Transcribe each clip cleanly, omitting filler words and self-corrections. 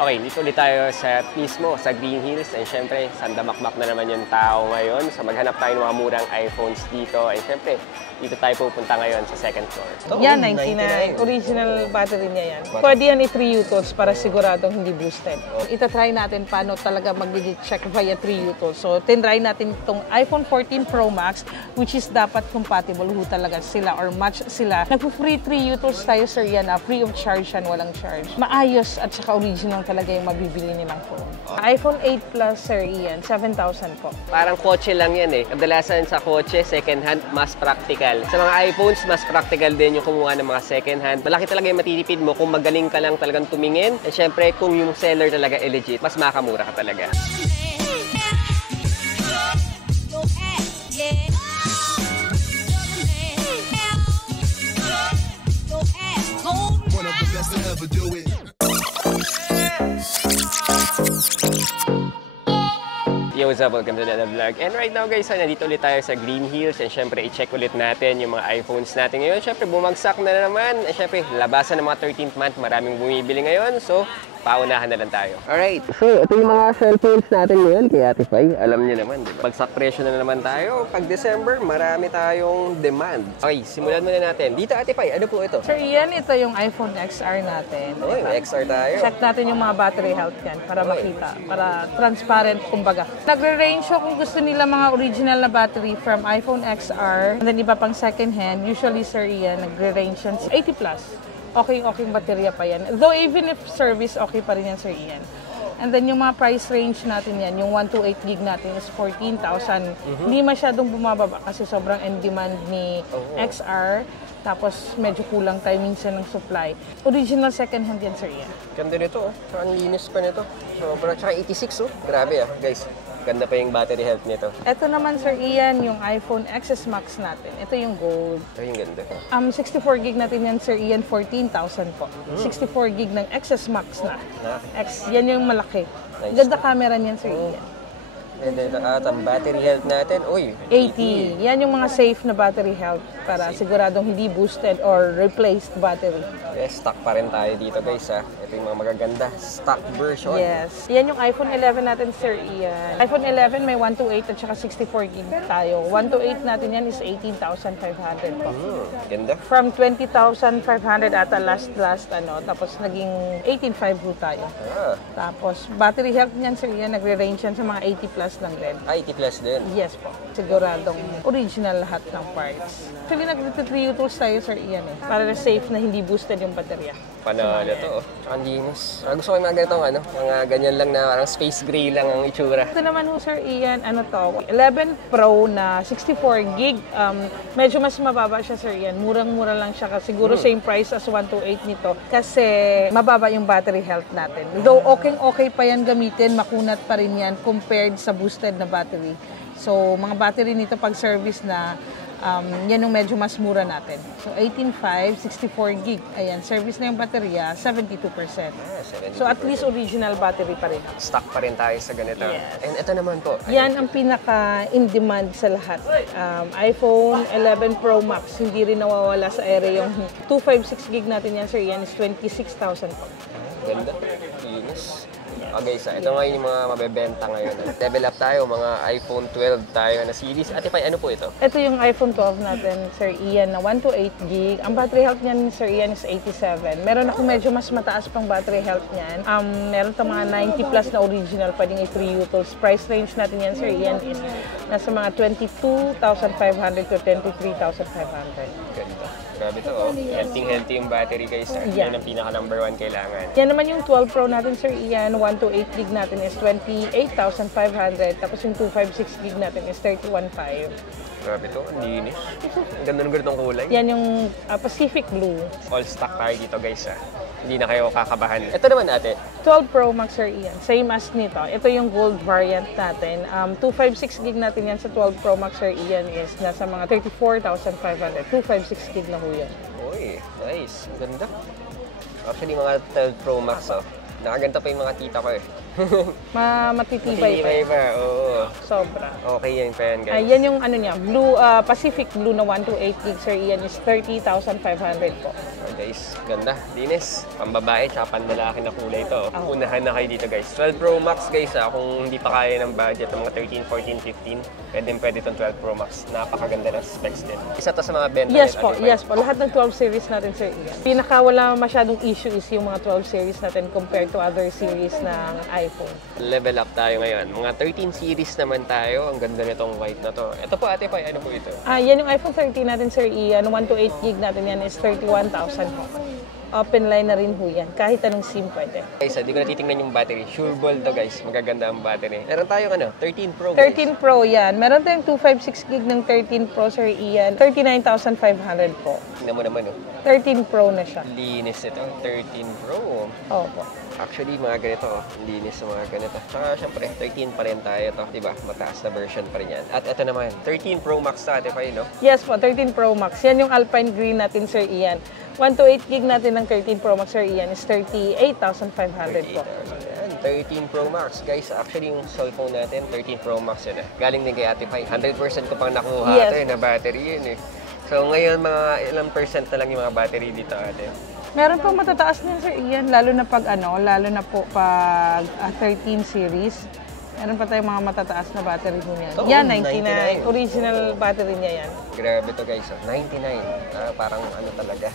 Okay, dito ulit tayo sa mismo, sa Green Hills. And syempre, sandamakmak na naman yung tao ngayon. So maghanap tayo ng mga murang iPhones dito. And syempre, dito tayo pupunta ngayon sa second floor. Yan, 99. Original battery niya yan. Pwede yan i-3 utils para siguradong hindi boosted. Itatry natin paano talaga mag-check via 3 utils. So, tinry natin itong iPhone 14 Pro Max, which is dapat compatible ho talaga sila or match sila. Nagpo-free 3 utils tayo, sir, yan. Free of charge yan, walang charge. Maayos at saka original talaga yung mabibili nilang phone. iPhone 8 Plus, sir, yan. 7,000 po. Parang kotse lang yan eh. Kadalasan sa kotse, second hand, mas practical. Sa mga iPhones, mas practical din yung kumuha ng mga second hand. Malaki talaga yung matitipid mo kung magaling ka lang talagang tumingin. At syempre, kung yung seller talaga legit, mas makamura ka talaga. Yo, what's up? Welcome to the vlog. And right now guys, nandito ulit tayo sa Green Hills. And syempre, i-check ulit natin yung mga iPhones natin ngayon. Syempre, bumagsak na naman. And syempre, labasan ng mga 13th month. Maraming bumibili ngayon. So, paunahan na lang tayo. Alright, so ito yung mga cellphones natin ngayon kay Ate Fay. Alam niyo naman, di ba? Bagsak presyo na naman tayo. Pag December, marami tayong demand. Okay, simulan muna natin. Dito Ate Fay, ano po ito? Sir, yan, ito yung iPhone XR natin. Uy, may XR tayo. Check natin yung mga battery health yan para makita, para transparent kumbaga. Nagre-range siya kung gusto nila mga original na battery from iPhone XR and then iba pang second hand. Usually, sir, yan, nagre-range yan 80 plus. Okay baterya pa yan. Though even if service, okay pa rin yan, Sir Ian. And then yung mga price range natin yan, yung 128 gig natin is 14,000. Hindi masyadong bumababa kasi sobrang in-demand ni XR. Tapos medyo kulang tayo minsan ng supply. Original second hand yan, Sir Ian. Ganda nito, oh. Ang linis pa nito. Sobra. Tsaka 86, oh. Grabe, ah, guys. Ganda pa yung battery health nito. Ito naman, Sir Ian, yung iPhone XS Max natin. Ito yung gold. Ito yung ganda. 64 gig natin yan, Sir Ian, 14,000 po. 64 gig ng XS Max na. Yan yung malaki. Nice. Ganda camera niyan, Sir Ian. And then, ang battery health natin, uy, 80. Yan yung mga safe na battery health para siguradong hindi boosted or replaced battery. Yes, stock pa rin tayo dito, guys, ha. Ito yung mga magaganda stock version. Yes. Yan yung iPhone 11 natin, Sir Ian. iPhone 11 may 128 at saka 64 gig tayo. 128 natin yan is 18,500 po. Ganda. From 20,500 ata last ano, tapos naging 18,500 po tayo. Tapos battery health niyan, Sir Ian, nagre-range yan sa mga 80 plus lang din. 80 plus din? Yes po. Siguradong original lahat ng parts. Actually, nag-3 utils tayo, Sir Ian, eh. Para safe na hindi boosted yung baterya. Panalo to, oh. Ang linis. Gusto ko yung mga ganitong, mga ganyan lang na parang space gray lang ang itsura. Ito naman ho, Sir Ian, ano to, 11 Pro na 64 gig. Medyo mas mababa siya, Sir Ian. Murang-mura lang siya. Siguro same price as 128 nito. Kasi mababa yung battery health natin. Though okay pa yan gamitin, makunat pa rin yan compared sa boosted na battery. So, mga battery nito pag service na, yan yung medyo mas mura natin. So, 18.5, 64 gig. Ayan, service na yung baterya, 72%. 72%. So, at least original battery pa rin. Stock pa rin tayo sa ganito. Yes. And ito naman po. Yan ang pinaka in-demand sa lahat. iPhone 11 Pro Max, hindi rin nawawala sa ere. Yung 256 gig natin yan, Sir, yan is 26,000 po. Ganda. Linis. Okay, so ito ngayon yung mga mabebenta ngayon. Level up tayo, mga iPhone 12 tayo na series. Ate Pai, ano po ito? Ito yung iPhone 12 natin, Sir Ian, na 128 gig. Ang battery health niyan, Sir Ian, is 87. Meron ako medyo mas mataas pang battery health niyan. Meron itong mga 90 plus na original, pwedeng i-3 utils. Price range natin yan, Sir Ian, is nasa mga 22,500 to 23,500. Ganda. Grabe to, oh. Healthy yung battery, guys. Yan ang pinaka number 1 kailangan. Yan naman yung 12 Pro natin, Sir Ian. 128 gig natin is 28,500. Tapos yung 256 gig natin is 31,500. Grabe to, ang linis. Ang ganda ng ganitong kulay. Yan yung Pacific Blue. All stock tayo dito, guys, ha. Hindi na kayo kakabahan. Ito naman, ate. 12 Pro Max, Sir Ian. Same as nito. Ito yung gold variant natin. 256 gig natin yan sa 12 Pro Max, Sir Ian, is nasa mga 34,500. 256 gig na ho yan. Uy, nice. Ang ganda. Actually, mga 12 Pro Max, oh. Nakaganda pa yung mga tita ko, eh. Matitibay pa. Matitibay pa, oo. Sobra. Okay yan pa yan, guys. Yan yung ano niya, Blue, Pacific Blue na 128 gig, Sir Ian, is 30,500 po. guys. Ganda. Linis. Pambabae tsaka panlalaki na kulay ito. Unahan na kayo dito guys. 12 Pro Max guys kung hindi pa kaya ng budget ng mga 13, 14, 15, pwede itong 12 Pro Max. Napakaganda ng specs din. Isa to sa mga benta Yes din, po, Ate Pai. yes po. Lahat ng 12 series natin, Sir Ian. Pinaka wala masyadong issue is yung mga 12 series natin compared to other series ng iPhone. Level up tayo ngayon. Mga 13 series naman tayo. Ang ganda nitong white na to. Ito po Ate Pai, ano po ito? Yan yung iPhone 13 natin, Sir Ian. 128 gig natin yan is 31,000 po. Open line na rin po yan. Kahit anong SIM pwede. Guys, di ko natitingnan yung battery. Sure ball to guys. Magaganda ang battery. Meron tayong 13 Pro guys. 13 Pro yan. Meron tayong 256 gig ng 13 Pro, Sir Ian. 39,500 po. Tingnan mo naman 13 Pro na siya. Linis ito. 13 Pro. Opo. Actually, mga ganito. Linis sa mga ganito. Saka, syempre, 13 pa rin tayo to. Diba? Mataas na version pa rin yan. At ito naman, 13 Pro Max sa Ate Pai, no? Yes po, 13 Pro Max. Yan yung Alpine Green natin, Sir Ian. 128 gig natin ng 13 Pro Max, Sir Ian, is 38,500 po. Yan, 13 Pro Max. Guys, actually, yung cellphone natin, 13 Pro Max yun. Galing din kay Ate Pai. 100% ko pang nakuha Yes. ito na battery yun eh. So, ngayon, mga ilang percent na lang yung mga battery dito, Ate. Meron po matataas niyan, Sir Ian, lalo na pag lalo na po pag 13 series. Meron pa tayong mga matataas na battery po niyan. Oo, Yan, 99. 99. Original battery niya yan. Grabe to guys, 99. Parang ano talaga,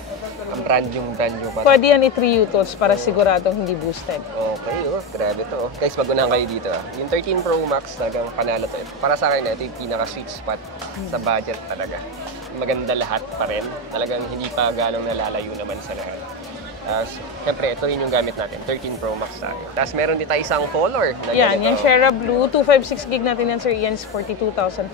ang brand yung pa. Pwede yan i-3 utils para siguradong hindi boosted. Okay, grabe to. Guys, mag-unahan kayo dito. Yung 13 Pro Max, talagang panalo to. Para sa akin, ito yung pinaka-sweet spot sa budget talaga. Maganda lahat pa rin. Talagang hindi pa ganong nalalayo naman sa lahat. Tapos, syempre, ito rin yung gamit natin. 13 Pro Max tayo. Tapos, meron din tayo isang color. Na Yan, ganito. yung Shera Blue, 256 gig natin yan, Sir Ian, is 42,500.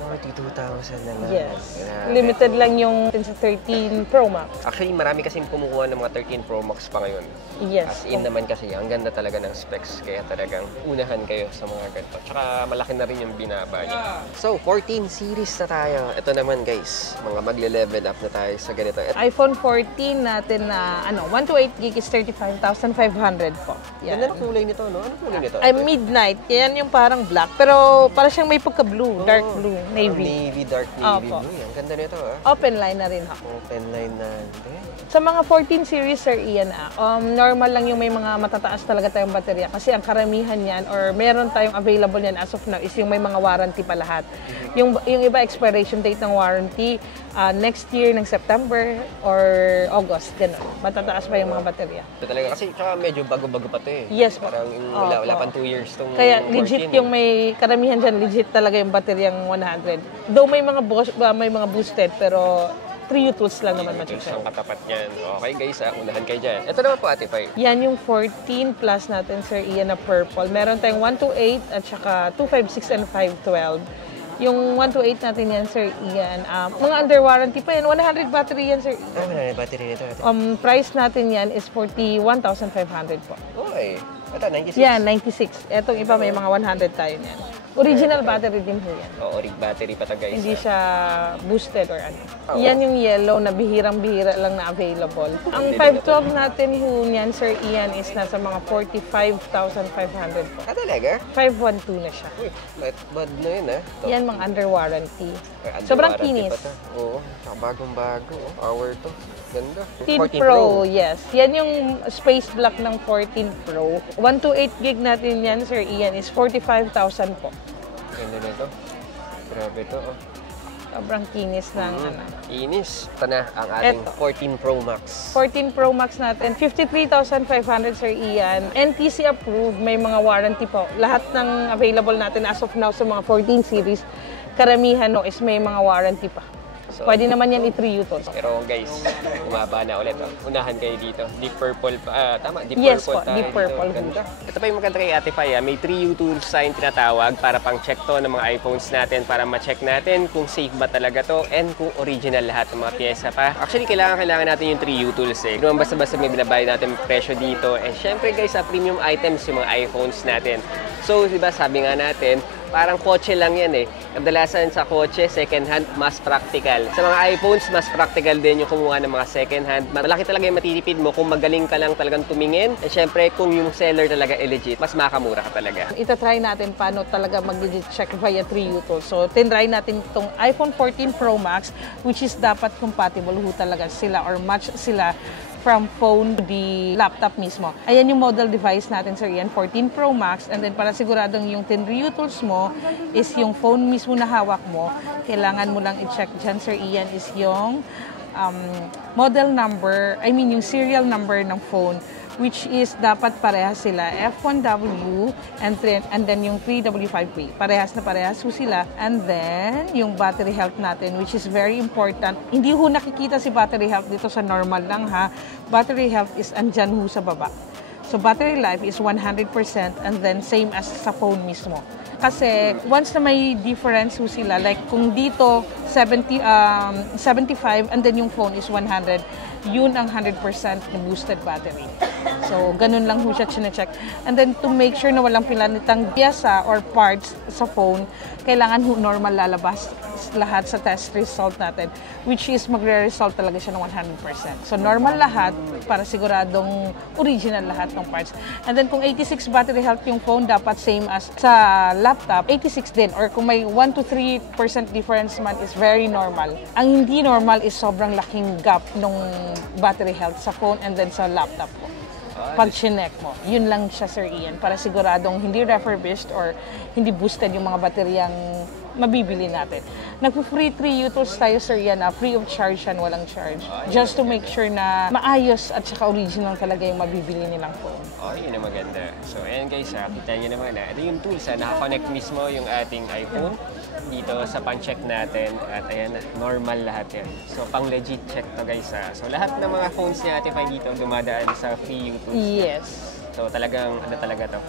42,000 na lang. Yes. Grabe. Limited lang yung sa 13 Pro Max. Actually, marami kasing kumukuha ng mga 13 Pro Max pa ngayon. Yes. As in naman kasi, ang ganda talaga ng specs. Kaya talagang unahan kayo sa mga ganito. Tsaka malaki na rin yung binaba niya. So, 14 series na tayo. Ito naman guys, mga magle-level up na tayo sa ganito. iPhone 14 natin na 128 gig is 35,500 po. Ganda Yan. ng kulay nito, no? Ano kulay nito? Ay, midnight. Yan yung parang black. Pero para siyang may pagka-blue. Dark blue. Navy. Dark navy Opo. blue. Ang ganda nito, Open line na rin ako. Open line na. Sa mga 14 series, Sir Ian, normal lang yung may mga matataas talaga tayong baterya. Kasi ang karamihan yan, or meron tayong available yan as of now, is yung may mga warranty pa lahat. Yung iba expiration date ng warranty, next year ng September or August, gano'n. Matataas pa yung mga baterya. Ito talaga kasi tsaka medyo bago-bago pa to eh. Yes po. Parang wala pang 2 years tong Kaya legit 14, yung may karamihan dyan, legit talaga yung bateryang 100. Though may mga boosted, pero 3 utils lang naman Ang machichel. katapat niyan. Okay guys, unahan kayo dyan. Ito naman po Ate Pai. Yan yung 14 plus natin, Sir Ian, na purple. Meron tayong 128 at saka 256 and 512. Yung 128 natin yan, Sir Ian, mga under warranty pa yan. 100 battery yan, Sir Ian. Wala na battery nito. Price natin yan is 41,500 po. Okay. Ito, 96. Yan, 96. Etong iba may mga 100 tayo niyan. Original battery din po yan. Oo, rig battery pa to guys. Hindi siya boosted or ano. Yan yung yellow na bihirang-bihira lang na available. Ang 512 natin ho niyan, Sir Ian, is nasa mga 45,500 po. Talaga? 512 na siya. Uy, bad na yun Yan mga under warranty. Under Sobrang warranty kinis. pa to. Oo, tsaka bagong-bago. Hour to. Ganda. 14 Pro, yes. Yan yung space block ng 14 Pro. 128 gig natin yan, Sir Ian, is 45,000 po. Ganda na ito. Grabe to. Sobrang kinis ng Inis. Ito na ang ating Eto. 14 Pro Max. 14 Pro Max natin, 53,500, Sir Ian. NTC approved, may mga warranty po. Lahat ng available natin as of now sa mga 14 series, karamihan is may mga warranty pa. So, Pwede naman yan i-3 utils. Pero guys, umaba na ulit. Unahan kayo dito. Deep purple pa. Tama, deep Yes purple po, tayo deep purple. dito. Ganda. Ito pa yung maganda kay Ate Pai. May 3U tools tayong tinatawag para pang check to ng mga iPhones natin para ma-check natin kung safe ba talaga to and kung original lahat ng mga pyesa pa. Actually, kailangan natin yung 3U tools eh. Hindi naman basta-basta may binabayad natin presyo dito. And syempre guys, sa premium items yung mga iPhones natin. So, diba, sabi nga natin, parang kotse lang yan eh. Kadalasan sa kotse, second hand, mas practical. practical. Sa mga iPhones, mas practical din yung kumuha ng mga second hand. Malaki talaga yung matitipid mo kung magaling ka lang talagang tumingin. At syempre, kung yung seller talaga legit, mas makamura ka talaga. Itatry natin paano talaga mag-legit check via 3U tools. So, tinry natin itong iPhone 14 Pro Max, which is dapat compatible ho talaga sila or match sila from phone to the laptop mismo. Ayan yung model device natin, Sir Ian, 14 Pro Max. And then para siguradong yung 10RIU tools mo is yung phone mismo na hawak mo, kailangan mo lang i-check dyan, Sir Ian, is yung model number, yung serial number ng phone, which is dapat parehas sila, F1W and then yung 3W5P. Parehas na parehas ho sila. And then, yung battery health natin, which is very important. Hindi ho nakikita si battery health dito sa normal lang ha. Battery health is andyan ho sa baba. So, battery life is 100% and then same as sa phone mismo. Kasi once na may difference ho sila, like kung dito 75 and then yung phone is 100, yun ang 100% na boosted battery. So, ganun lang ho siya chine-check. And then, to make sure na walang pinanitang piyesa or parts sa phone, kailangan ho normal lalabas lahat sa test result natin, which is magre-result talaga siya ng 100%. So, normal lahat para siguradong original lahat ng parts. And then, kung 86 battery health yung phone, dapat same as sa laptop, 86 din. Or kung may 1 to 3% difference man is very normal. Ang hindi normal is sobrang laking gap nung battery health sa phone and then sa laptop ko. Pag chinek mo, yun lang siya, Sir Ian, para siguradong hindi refurbished or hindi boosted yung mga bateryang mabibili natin. Nagpo-free 3U tools tayo, Sir Ian, na free of charge yan, walang charge. Just to make sure na maayos at saka original talaga yung mabibili nilang phone. Yun ang maganda. So, ayan guys, kita nyo naman ito yung tools, nakakonect mismo yung ating iPhone dito sa pang-check natin. At ayan, normal lahat yan. So, pang-legit check to guys. So, lahat ng mga phones ni Ate Fine dito dumadaan sa free tools. Yes. So, talagang, talaga to?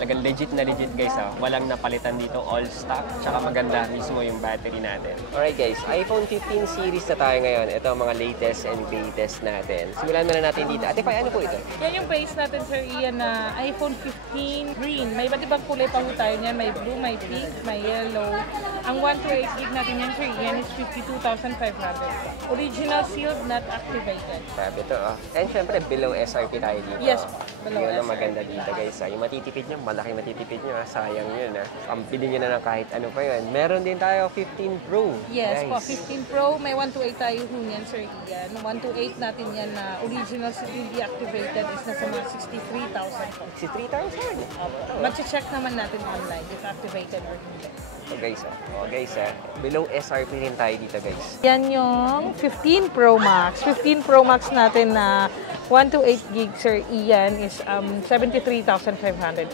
Talagang legit na legit guys Walang napalitan dito, all stock. Tsaka maganda mismo yung battery natin. Alright guys, iPhone 15 series na tayo ngayon. Ito ang mga latest and greatest natin. Simulan na natin dito. Ate Fine, ano po ito? Yan yung base natin, Sir Ian, na iPhone 15 green. May iba't ibang kulay pa po tayo niyan. May blue, may pink, may yellow. Ang 128 gig natin yan, Sir Ian, is 52,500. Original sealed, not activated. Sabi ito And syempre, below SRP tayo dito. Yes, below Yun ang SRP. maganda dito guys Yung matitipid nyo, malaki matitipid nyo Sayang yun Ang pili nyo na ng kahit ano pa yun. Meron din tayo 15 Pro. Yes, guys. po, 15 Pro, may 128 tayo ho yan, Sir Ian. 128 natin yan na original sealed, deactivated is nasa mga 63,000 po. 63,000. Machi-check naman natin online if activated or hindi. So guys, below SRP rin tayo dito guys. Yan yung 15 Pro Max. 15 Pro Max natin na 128 gig, Sir Ian, is 73,500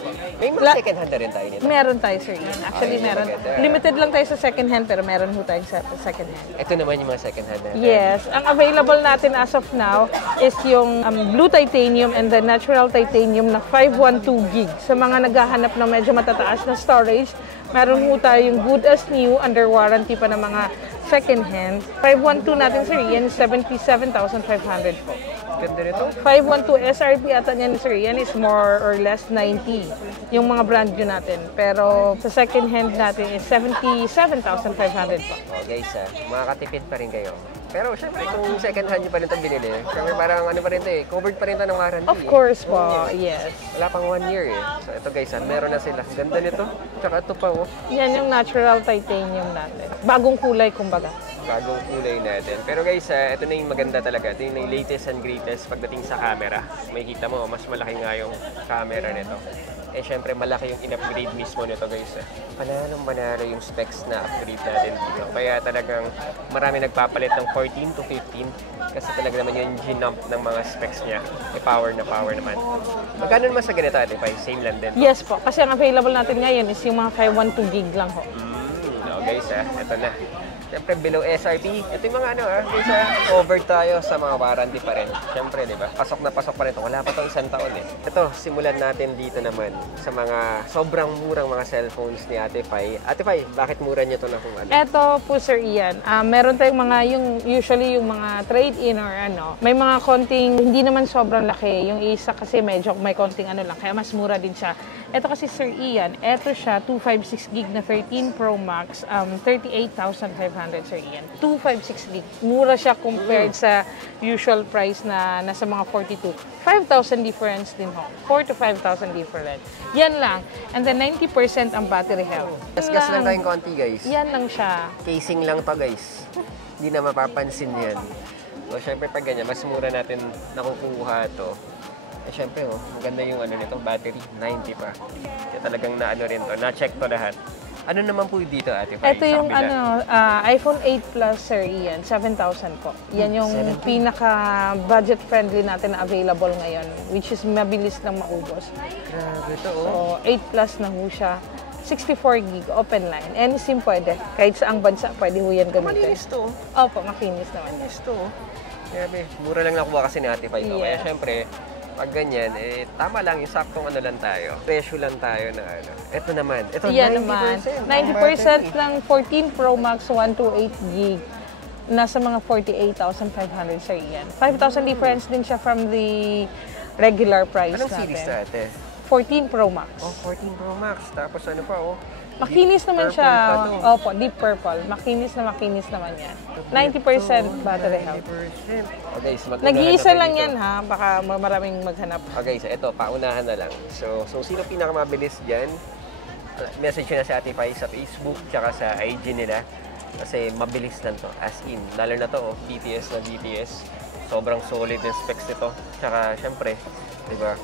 po. May mga second hand na rin tayo nito. Meron tayo, Sir Ian. Actually, meron. maganda. Limited lang tayo sa second hand, pero meron ho tayong second hand. Ito naman yung mga second hand natin. Yes. Ang available natin as of now is yung blue titanium and the natural titanium na 512 gig. Sa mga naghahanap ng medyo matataas na storage, meron ho tayo yung good as new, under warranty pa ng mga second hand. 512 natin, Sir Ian, is 77,500 po. Ganda nito. 512 SRP ata niyan, Sir Ian, is more or less 90. Yung mga brand new natin. Pero sa second hand natin is 77,500 po. Guys, makakatipid pa rin kayo. Pero syempre, kung second hand nyo pa rin itong binili, syempre parang ano pa rin ito covered pa rin ito ng warranty. Of course po, yes. Wala pang 1 year So ito guys, meron na sila. Ganda nito. Tsaka ito pa Yan yung natural titanium natin. Bagong kulay, kumbaga. Bagong kulay natin. Pero guys, ito na yung maganda talaga. Ito yung latest and greatest pagdating sa camera. May kita mo, mas malaki nga yung camera nito. Syempre, malaki yung in-upgrade mismo nito guys. Panalo yung specs na upgrade natin dito. Kaya talagang marami nagpapalit ng 14 to 15 kasi talaga naman yung ginump ng mga specs niya. May power naman. Magkano naman sa ganito, Ate Pai? Same lang din. Yes po, kasi ang available natin ngayon is yung mga 512 gig lang ho. Guys, ito na. Siyempre, below SRP, ito yung mga guys, covered tayo sa mga warranty pa rin. Siyempre, di ba? Pasok na pasok pa rin ito. Wala pa itong 1 taon Ito, simulan natin dito naman sa mga sobrang murang mga cellphones ni Ate Pai. Ate Pai, bakit mura niyo ito na kung ano? Ito po, Sir Ian, meron tayong mga, usually yung mga trade-in or may mga konting, hindi naman sobrang laki. Yung isa kasi medyo may konting lang, kaya mas mura din siya. Ito kasi, Sir Ian, ito siya, 256 gig na 13 Pro Max, 38,500 Sir Ian. 256 gig. Mura siya compared sa usual price na nasa mga 42. 5,000 difference din ho. 4 to 5,000 difference. Yan lang. And then 90% ang battery health. Gas lang tayong konti, guys. Yan lang siya. Casing lang to, guys. Hindi na mapapansin yan. So, syempre pag ganyan, mas mura natin nakukuha to. Eh, syempre, maganda yung nito, battery, 90 pa. Kaya talagang rin to, na-check to lahat. Ano naman po dito, Ate Fai? Ito yung iPhone 8 Plus, Sir Ian, 7,000 po. Yan yung pinaka-budget friendly natin na available ngayon, which is mabilis lang maubos. Grabe to, So, 8 Plus na ho siya. 64 gig, open line. Any SIM pwede. Kahit saang bansa, pwede ho yan gamitin. Malinis to. Opo, makinis naman. Malinis to. Grabe, mura lang nakuha kasi ni Ate Fai. Yeah. Kaya syempre, pag ganyan, tama lang, yung saktong lang tayo. Presyo lang tayo na Ito naman. Ito, Yan 90%. naman. 90% ng 14 Pro Max 128 gig. Nasa mga 48,500 sa iyan. 5,000 difference din siya from the regular price Anong natin. series na ate? 14 Pro Max. 14 Pro Max. Tapos ano pa, Makinis Deep naman purple siya. pa to. Opo, deep purple. Makinis naman yan. 90% battery health. 90%. Okay, so Nag-iisa lang yan ha. Baka maraming maghanap. Okay, so ito, paunahan na lang. So sino pinakamabilis dyan? Message nyo na sa Ate Fai sa Facebook tsaka sa IG nila. Kasi mabilis lang to. As in, lalo na to, BTS na BTS. Sobrang solid yung specs nito. Tsaka, syempre, di ba?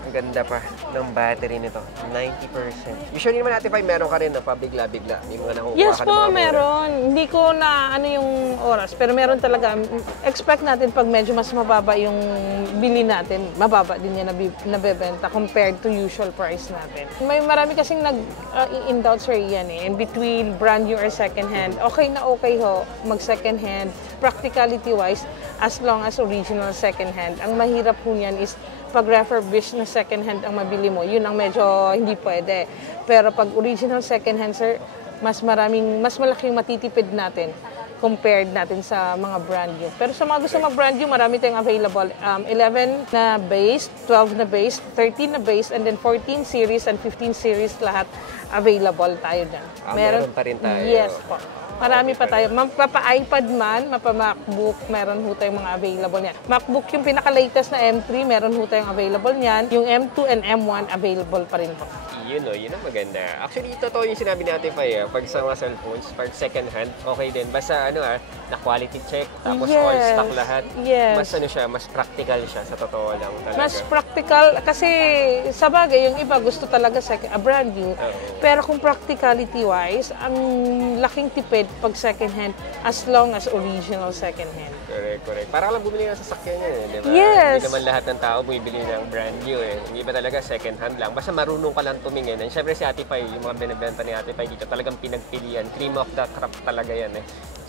Ang ganda pa ng battery nito. 90%. Usually naman Ate Fai, meron ka rin na pabigla-bigla. May mga nakukuha Yes ka ng po, mga mura. meron. Hindi ko na yung oras, pero meron talaga. Expect natin pag medyo mas mababa yung bili natin, mababa din yan nabebenta compared to usual price natin. May marami kasing nag-in-doubt Sir Ian in between brand new or second hand. Okay na okay ho, mag second hand. Practicality wise, as long as original second hand. Ang mahirap po niyan is pag refurbish na second hand ang mabili mo, yun ang medyo hindi pwede. Pero pag original second hand, sir, mas malaking matitipid natin compared natin sa mga brand new. Pero sa mga gusto mag-brand new, marami tayong available. 11 na base, 12 na base, 13 na base, and then 14 series and 15 series lahat available tayo dyan. Meron pa rin tayo. Yes po. Marami pa tayo. Mapa-iPad man, mapa-MacBook, meron ho tayong mga available niyan. MacBook yung pinaka-latest na M3, meron ho tayong available niyan. Yung M2 and M1, available pa rin po. Yun yun ang maganda. Actually, totoo yung sinabi ni Ate Fai, pag sa mga cellphones, pag second hand, okay din. Basta na quality check, tapos all stock lahat. Yes. Mas practical siya, sa totoo lang talaga. Mas practical, kasi sa bagay, yung iba gusto talaga brand new. Pero kung practicality-wise, ang laking tipid pag second hand, as long as original second hand. Correct. Para lang bumili ng sasakyan niya, di ba? Yes. Hindi naman lahat ng tao bumibili ng brand new Hindi ba talaga second hand lang? Basta marunong ka lang tumingin. And syempre si Ate Fai, yung mga binibenta ni Ate Fai dito, talagang pinagpilian. Cream of the crop talaga yan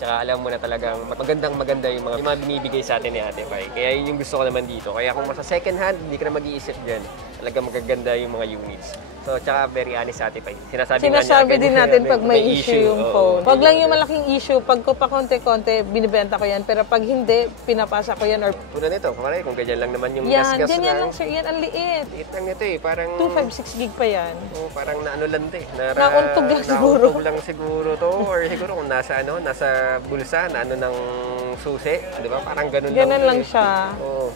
Tsaka alam mo na talagang maganda yung mga binibigay sa atin ni Ate Fai. Kaya yun yung gusto ko naman dito. Kaya kung sa second hand, hindi ka na mag-iisip dyan. Talagang magaganda yung mga units. So, tsaka very honest sa Ate Fai. Sinasabi din natin pag may issue yung phone. Wag lang yung malaking issue. Pag ko pa konti-konti, binibenta ko yan. Pero pag hindi, pinapasa ko yan. Or una nito, kung ganyan lang naman yung yan, gas-gas ganyan lang sir. Yan, ang liit. Liit lang nito parang 256 gig pa yan. Parang naano lang Nauntog lang siguro. Nauntog lang siguro to. Or siguro kung nasa bulsa, na ng susi. Di ba? Parang ganun lang siya. Oo.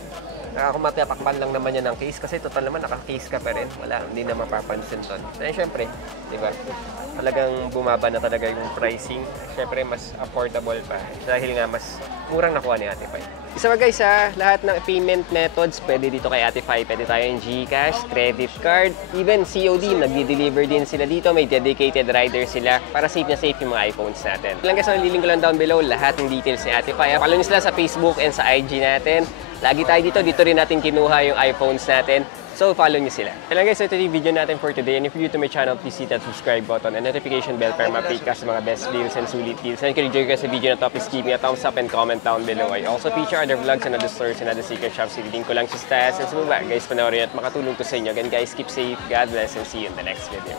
Nakakamatapakpan lang naman yan ng case kasi total naman naka-case ka pa rin. Wala, hindi na mapapansin ton. Dahil syempre, di ba? Talagang bumaba na talaga yung pricing. Syempre, mas affordable pa. Dahil nga, mas murang nakuha ni Ate Fai. Isa pa guys lahat ng payment methods, pwede dito kay Ate Fai. Pwede tayo yung GCash, credit card, even COD. Nagdi-deliver din sila dito. May dedicated rider sila para safe na safe yung mga iPhones natin. Lang guys, nalilink ko lang down below lahat ng details ni Ate Fai. Follow nyo sila sa Facebook and sa IG natin. Lagi tayo dito rin natin kinuha yung iPhones natin. So, follow nyo sila. Kaya lang guys, ito yung video natin for today. And if you're new to my channel, please hit that subscribe button and notification bell para ma-update ka sa mga best deals and sulit deals. And kung enjoy ka sa video na to, please give me a thumbs up and comment down below. I also feature other vlogs and other stores and other secret shops. Link ko lang sa stats and sa baba. Guys, panoorin at makatulong to sa inyo. Again guys, keep safe, God bless, and see you in the next video.